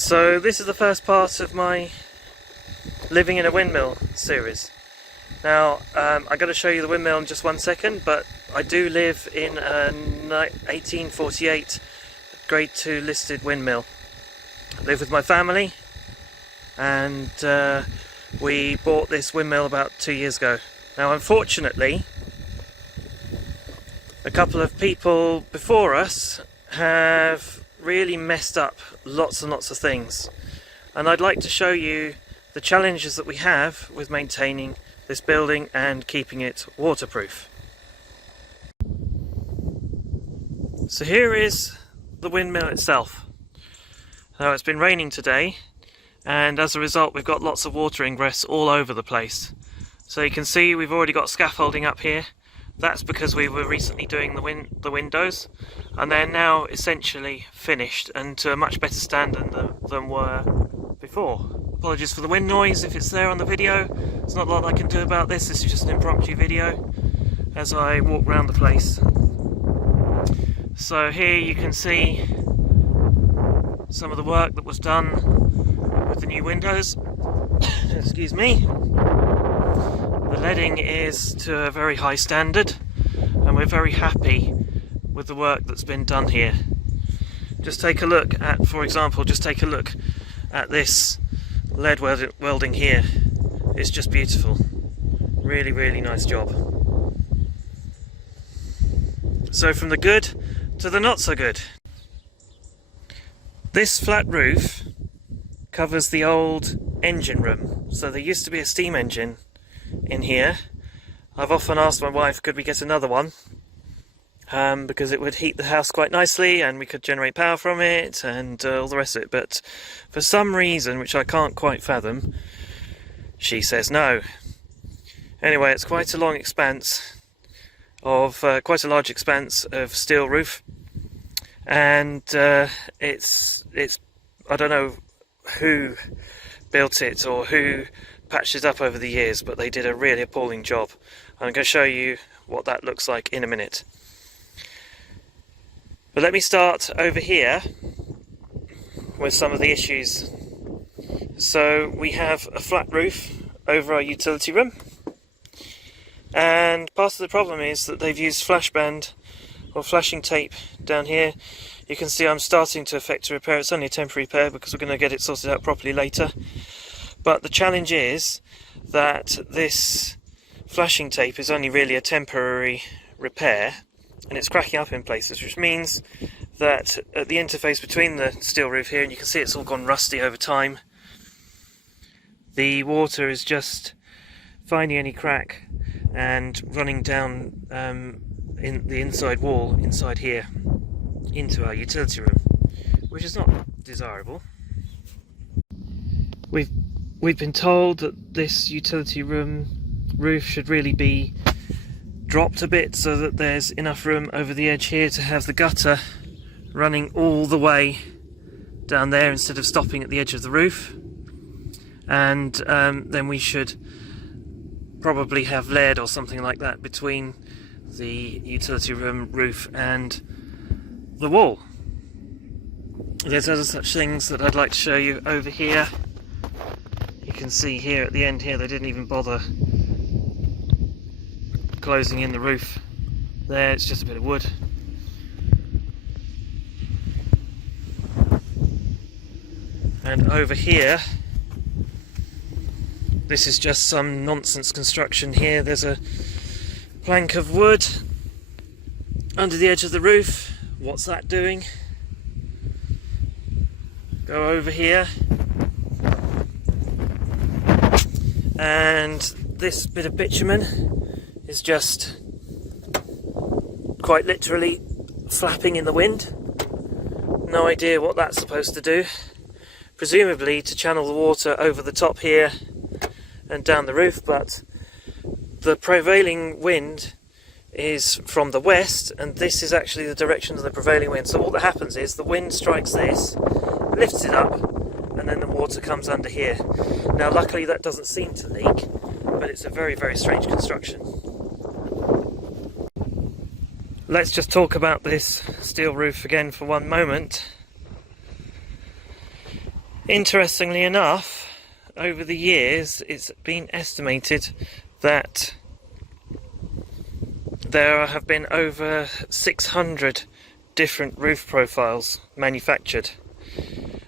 So this is the first part of my living in a windmill series. Now I'm going to show you the windmill in just 1 second, but I do live in a 1848 grade 2 listed windmill. I live with my family, and we bought this windmill about 2 years ago. Now unfortunately a couple of people before us have really messed up lots and lots of things, and I'd like to show you the challenges that we have with maintaining this building and keeping it waterproof. So here is the windmill itself. Now it's been raining today, and as a result we've got lots of water ingress all over the place. So you can see we've already got scaffolding up here. That's because we were recently doing the windows, and they're now essentially finished and to a much better standard than were before. Apologies for the wind noise if it's there on the video. There's not a lot I can do about this. This is just an impromptu video as I walk around the place. So here you can see some of the work that was done with the new windows. Excuse me. The leading is to a very high standard, and we're very happy with the work that's been done here. Just take a look at, for example, at this lead welding here. It's just beautiful. Really, really nice job. So from the good to the not so good. This flat roof covers the old engine room. So there used to be a steam engine in here. I've often asked my wife, could we get another one? Because it would heat the house quite nicely and we could generate power from it and all the rest of it, but for some reason which I can't quite fathom, she says no. Anyway, it's quite a long expanse of quite a large expanse of steel roof, and it's I don't know who built it or who patched it up over the years, but they did a really appalling job. I'm going to show you what that looks like in a minute. But let me start over here with some of the issues. So we have a flat roof over our utility room, and part of the problem is that they've used flash band or flashing tape down here. You can see I'm starting to effect a repair. It's only a temporary repair because we're going to get it sorted out properly later. But the challenge is that this flashing tape is only really a temporary repair, and it's cracking up in places, which means that at the interface between the steel roof here, and you can see it's all gone rusty over time, the water is just finding any crack and running down in the inside wall inside here into our utility room, which is not desirable. We've been told that this utility room roof should really be dropped a bit so that there's enough room over the edge here to have the gutter running all the way down there instead of stopping at the edge of the roof. And then we should probably have lead or something like that between the utility room roof and the wall. There's other such things that I'd like to show you over here. You can see here at the end here they didn't even bother closing in the roof. There, it's just a bit of wood. And over here, this is just some nonsense construction here. There's a plank of wood under the edge of the roof. What's that doing? Go over here. And this bit of bitumen is just quite literally flapping in the wind. No idea what that's supposed to do. Presumably to channel the water over the top here and down the roof, but the prevailing wind is from the west, and this is actually the direction of the prevailing wind. So all that happens is the wind strikes this, lifts it up, and then the water comes under here. Now luckily that doesn't seem to leak, but it's a very, very strange construction. Let's just talk about this steel roof again for one moment. Interestingly enough, over the years it's been estimated that there have been over 600 different roof profiles manufactured,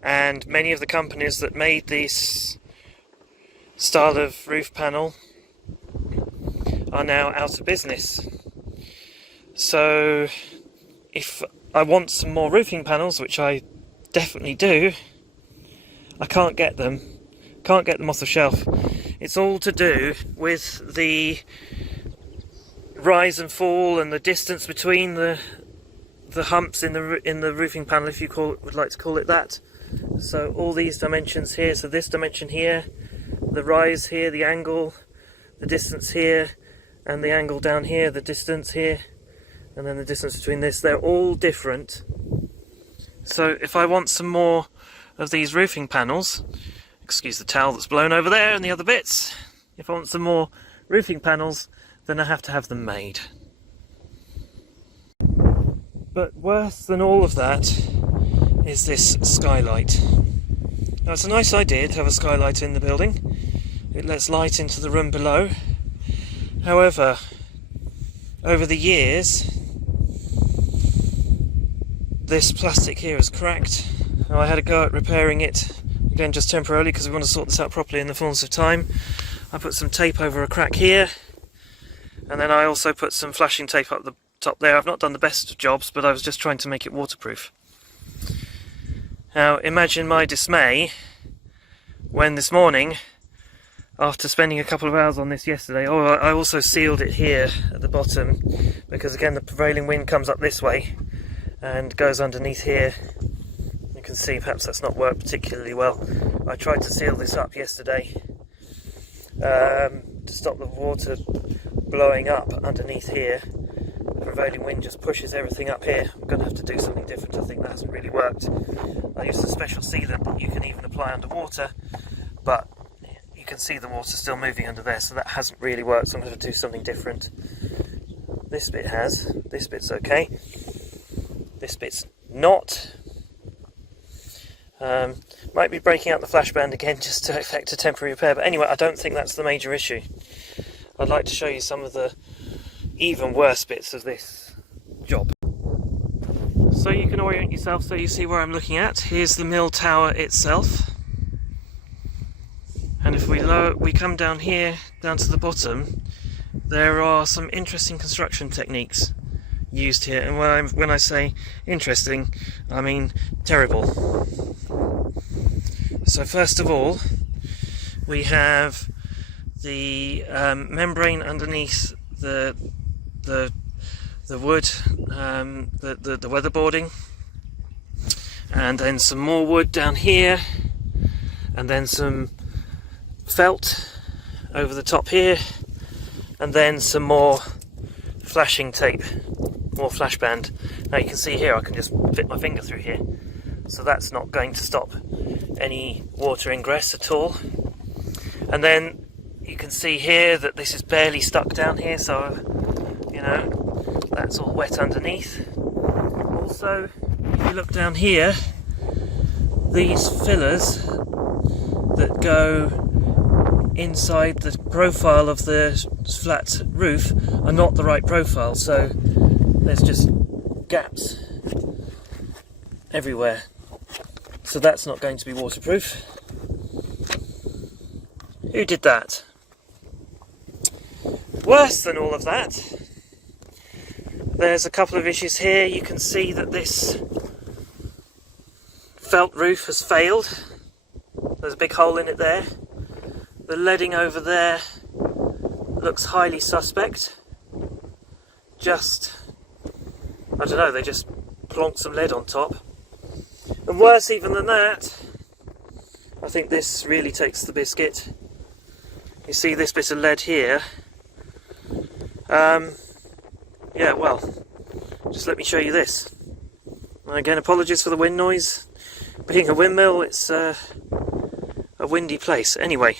and many of the companies that made this style of roof panel are now out of business. So if I want some more roofing panels, which I definitely do, I can't get them off the shelf. It's all to do with the rise and fall and the distance between the humps in the roofing panel, if you would like to call it that. So all these dimensions here, so this dimension here, the rise here, the angle, the distance here, and the angle down here, the distance here, and then the distance between this, they're all different. So if I want some more of these roofing panels, excuse the towel that's blown over there and the other bits, if I want some more roofing panels, then I have to have them made. But worse than all of that is this skylight. Now, it's a nice idea to have a skylight in the building. It lets light into the room below. However, over the years, this plastic here has cracked. Now, I had a go at repairing it, again just temporarily, because we want to sort this out properly in the fullness of time. I put some tape over a crack here, and then I also put some flashing tape up the top there. I've not done the best of jobs, but I was just trying to make it waterproof. Now, imagine my dismay when this morning, after spending a couple of hours on this yesterday, I also sealed it here at the bottom, because again the prevailing wind comes up this way and goes underneath here. You can see perhaps that's not worked particularly well. I tried to seal this up yesterday to stop the water blowing up underneath here. The prevailing wind just pushes everything up here. I'm going to have to do something different. I think that hasn't really worked. I used a special sealant that you can even apply underwater, but you can see the water still moving under there, so that hasn't really worked, so I'm going to do something different. This bit has. This bit's okay. This bit's not. Might be breaking out the flash band again just to effect a temporary repair, but anyway, I don't think that's the major issue. I'd like to show you some of the even worse bits of this job. So you can orient yourself so you see where I'm looking at. Here's the mill tower itself, and if we come down here, down to the bottom, there are some interesting construction techniques used here, and when I say interesting, I mean terrible. So first of all, we have the membrane underneath the wood, the weatherboarding, and then some more wood down here, and then some felt over the top here, and then some more flashing tape, more flash band. Now you can see here I can just fit my finger through here, so that's not going to stop any water ingress at all. And then you can see here that this is barely stuck down here, so you know that's all wet underneath. Also, if you look down here, these fillers that go inside the profile of the flat roof are not the right profile, so there's just gaps everywhere, so that's not going to be waterproof. Who did that? Worse than all of that, there's a couple of issues here. You can see that this felt roof has failed. There's a big hole in it there. The leading over there looks highly suspect. I don't know, they just plonked some lead on top. And worse even than that, I think this really takes the biscuit. You see this bit of lead here? Yeah, well, just let me show you this. Again, apologies for the wind noise. Being a windmill, it's a windy place. Anyway,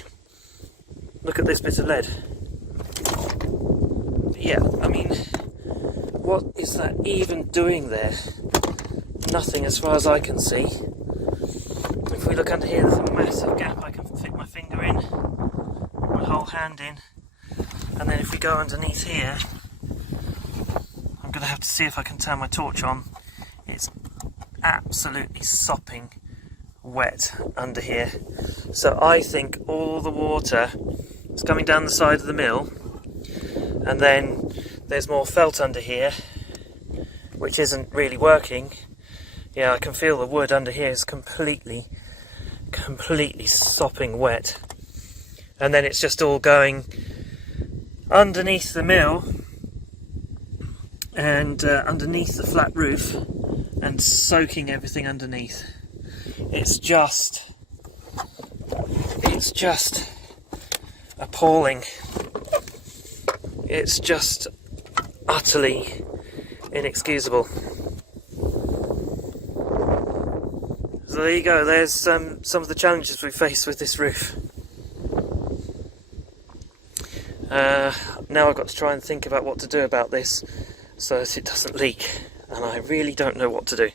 look at this bit of lead. Yeah, I mean, what is that even doing there? Nothing as far as I can see. If we look under here, there's a massive gap I can fit my finger in, my whole hand in. And then if we go underneath here, I'm going to have to see if I can turn my torch on. It's absolutely sopping wet under here. So I think all the water is coming down the side of the mill, and then there's more felt under here, which isn't really working. Yeah, I can feel the wood under here is completely sopping wet. And then it's just all going underneath the mill and underneath the flat roof and soaking everything underneath. It's just appalling. It's just utterly inexcusable. So there you go, there's some of the challenges we face with this roof. Now I've got to try and think about what to do about this so that it doesn't leak, and I really don't know what to do.